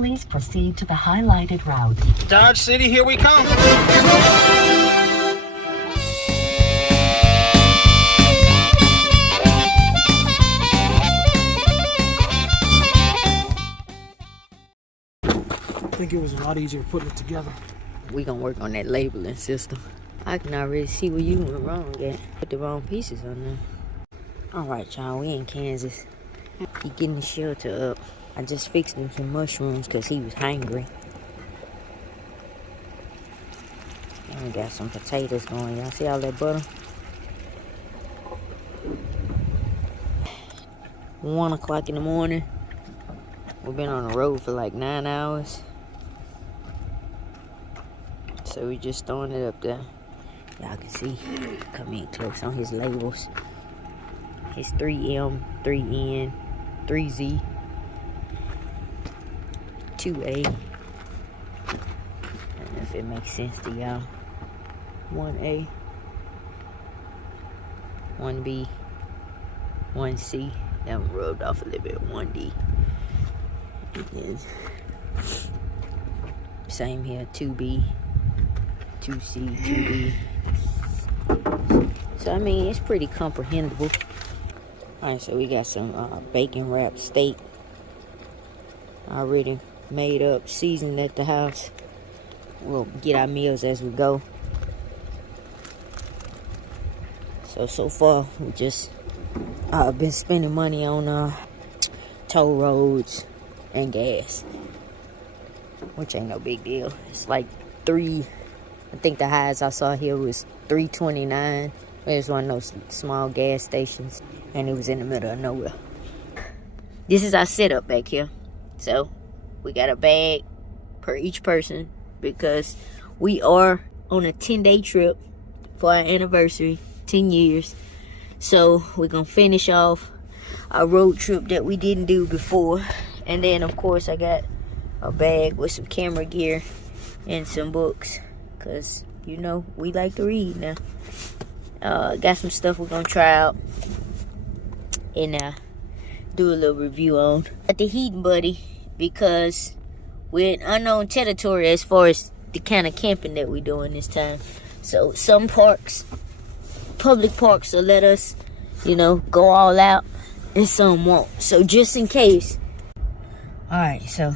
Please proceed to the highlighted route. Dodge City, here we come. I think it was a lot easier putting it together. We gonna work on that labeling system. I can already see where you went wrong at. Put the wrong pieces on there. Alright, y'all, we in Kansas. He getting the shelter up. I just fixed him some mushrooms because he was hungry. And we got some potatoes going. Y'all see all that butter? 1 o'clock in the morning. We've been on the road for like 9 hours. So we just throwing it up there. Y'all can see, come in close on his labels. It's 3M, 3N, 3Z, 2A. I don't know if it makes sense to y'all. 1A, 1B, 1C. That one rubbed off a little bit. 1D. And then, same here, 2B, 2C, 2D. So, I mean, it's pretty comprehensible. Alright, so we got some bacon wrapped steak already made up, seasoned at the house. We'll get our meals as we go. So far, we just been spending money on toll roads and gas, which ain't no big deal. It's like I think the highest I saw here was $3.29. It was one of those small gas stations, and it was in the middle of nowhere. This is our setup back here. So we got a bag per each person because we are on a 10-day trip for our anniversary, 10 years. So we're gonna finish off our road trip that we didn't do before. And then of course I got a bag with some camera gear and some books, because you know we like to read now. Got some stuff we're gonna try out and do a little review on. At the heating buddy, because we're in unknown territory as far as the kind of camping that we're doing this time. So some parks, public parks, will let us, you know, go all out, and some won't. So just in case. Alright, so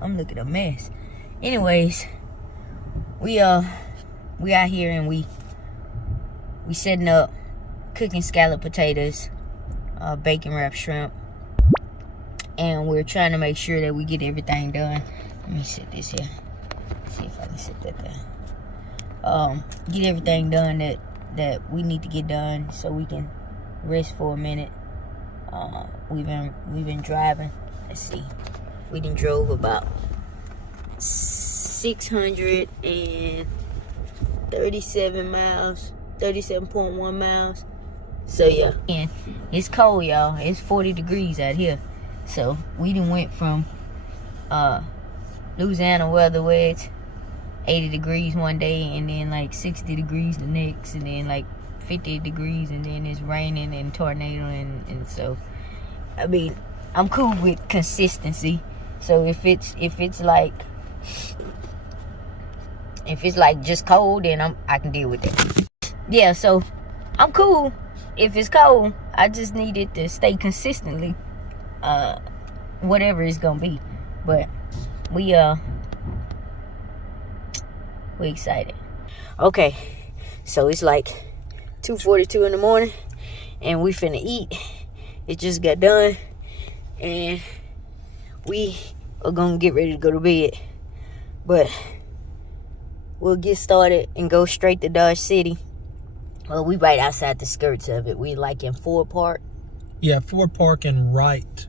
I'm looking a mess. Anyways, we out here and we setting up, cooking scallop potatoes, bacon wrapped shrimp, and we're trying to make sure that we get everything done. Let me set this here. See if I can set that there. Get everything done that we need to get done so we can rest for a minute. We've been driving. Let's see. We done drove about 637 miles, 37.1 miles. So yeah, and it's cold, y'all. It's 40 degrees out here. So we done went from Louisiana weather where it's 80 degrees one day and then like 60 degrees the next, and then like 50 degrees, and then it's raining and tornado, and so I mean I'm cool with consistency. So if it's like just cold, then I can deal with it. Yeah, so I'm cool if it's cold. I just need it to stay consistently whatever it's gonna be. But we excited. Okay, so it's like 2:42 in the morning and we finna eat. It just got done and we are gonna get ready to go to bed. But we'll get started and go straight to Dodge City. Well, we right outside the skirts of it. We like in Ford Park. Yeah, Ford Park and Wright,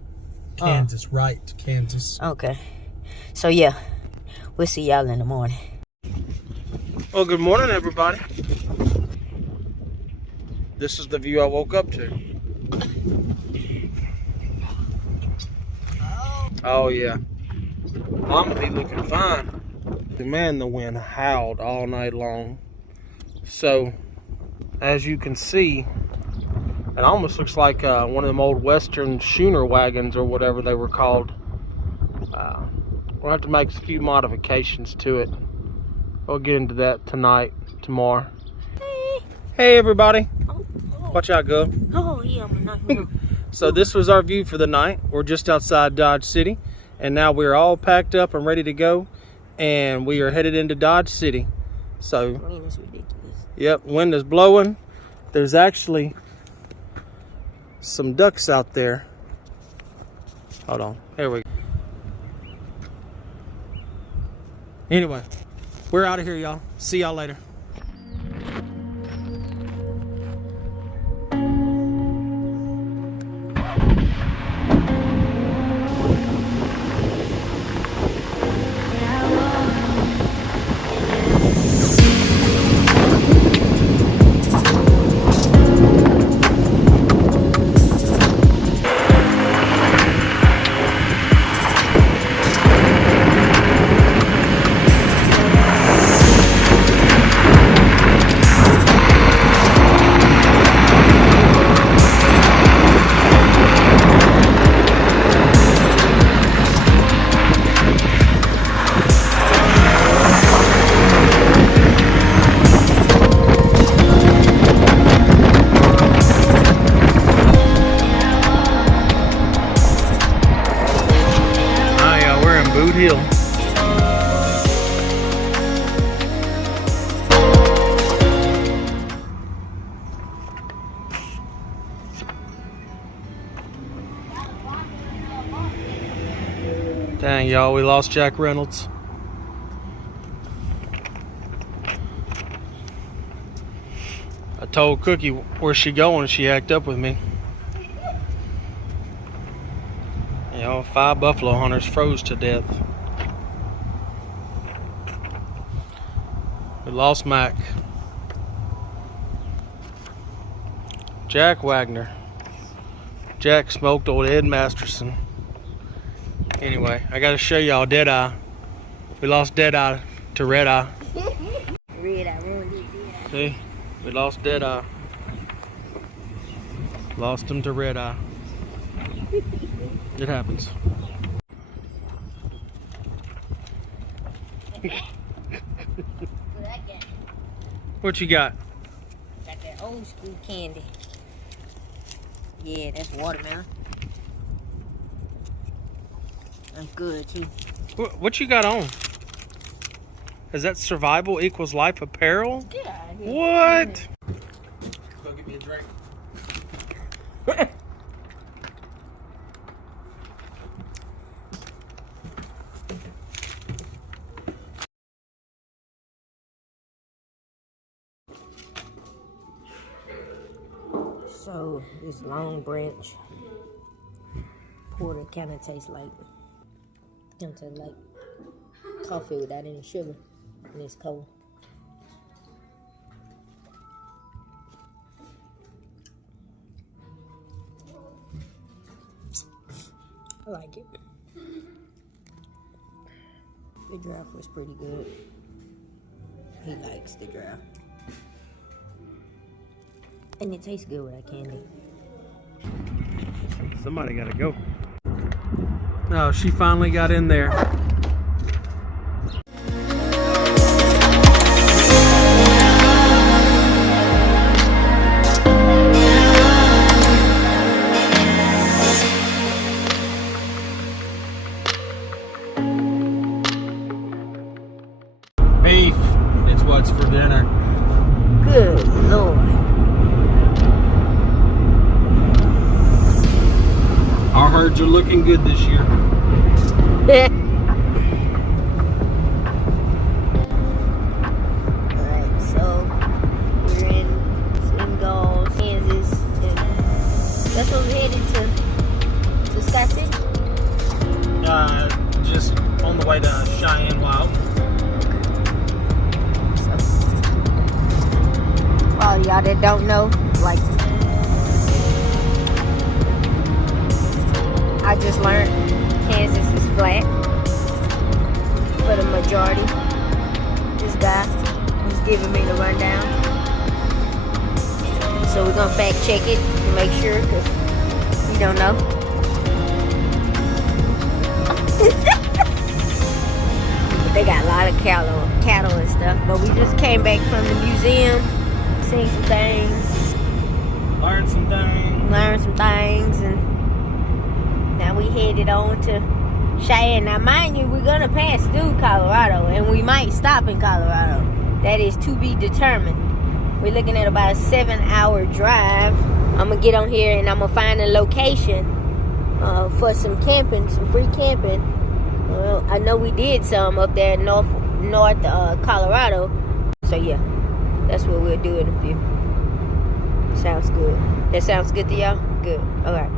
Kansas. Wright, Kansas. Okay. So yeah, we'll see y'all in the morning. Well, good morning, everybody. This is the view I woke up to. Oh yeah, I'm gonna be looking fine. Man, the wind howled all night long. So, as you can see, it almost looks like one of them old Western schooner wagons or whatever they were called. We'll have to make a few modifications to it. We'll get into that tonight, tomorrow. Hey everybody. Watch out, go. Oh, yeah, I'm not. So this was our view for the night. We're just outside Dodge City, and now we're all packed up and ready to go, and we are headed into Dodge City. So, Rain is ridiculous. yep, wind is blowing. There's actually some ducks out there. Hold on, here we go. Anyway, we're out of here, y'all. See y'all later. Hill. Dang, y'all, we lost Jack Reynolds. I told Cookie where's she going, she act up with me. You know, 5 buffalo hunters froze to death. We lost Mac. Jack Wagner. Jack smoked old Ed Masterson. Anyway, I gotta show y'all Deadeye. We lost Deadeye to Redeye. Red-eye ruined it. See? We lost Deadeye. Lost him to Redeye. It happens. What you got? Got that old school candy. Yeah, that's watermelon. That's good too. What you got on? Is that survival equals life apparel? Yeah. What? Go get me a drink. So this Long Branch porter kind of tastes like coffee without any sugar, and it's cold. I like it. The draft was pretty good. He likes the draft. And it tastes good with that candy. Somebody gotta go. No, she finally got in there. Beef. It's what's for dinner. Good Lord. Our herds are looking good this year. Alright, so we're in Scenic, Kansas, and that's what we're headed to Scott City. Just on the way to Cheyenne, Wyoming. For all y'all that don't know, like, I just learned Kansas is flat for the majority. This guy was giving me the rundown. So we're gonna fact check it to make sure, because we don't know. cattle and stuff. But we just came back from the museum, seen some things, Learn some things. and now we headed on to Cheyenne. Now, mind you, we're gonna pass through Colorado, and we might stop in Colorado. That is to be determined. We're looking at about a 7-hour drive. I'm gonna get on here and I'm gonna find a location for some camping, some free camping. Well, I know we did some up there in North Colorado. So yeah, that's what we'll do in a few. Sounds good. That sounds good to y'all? Good. All right.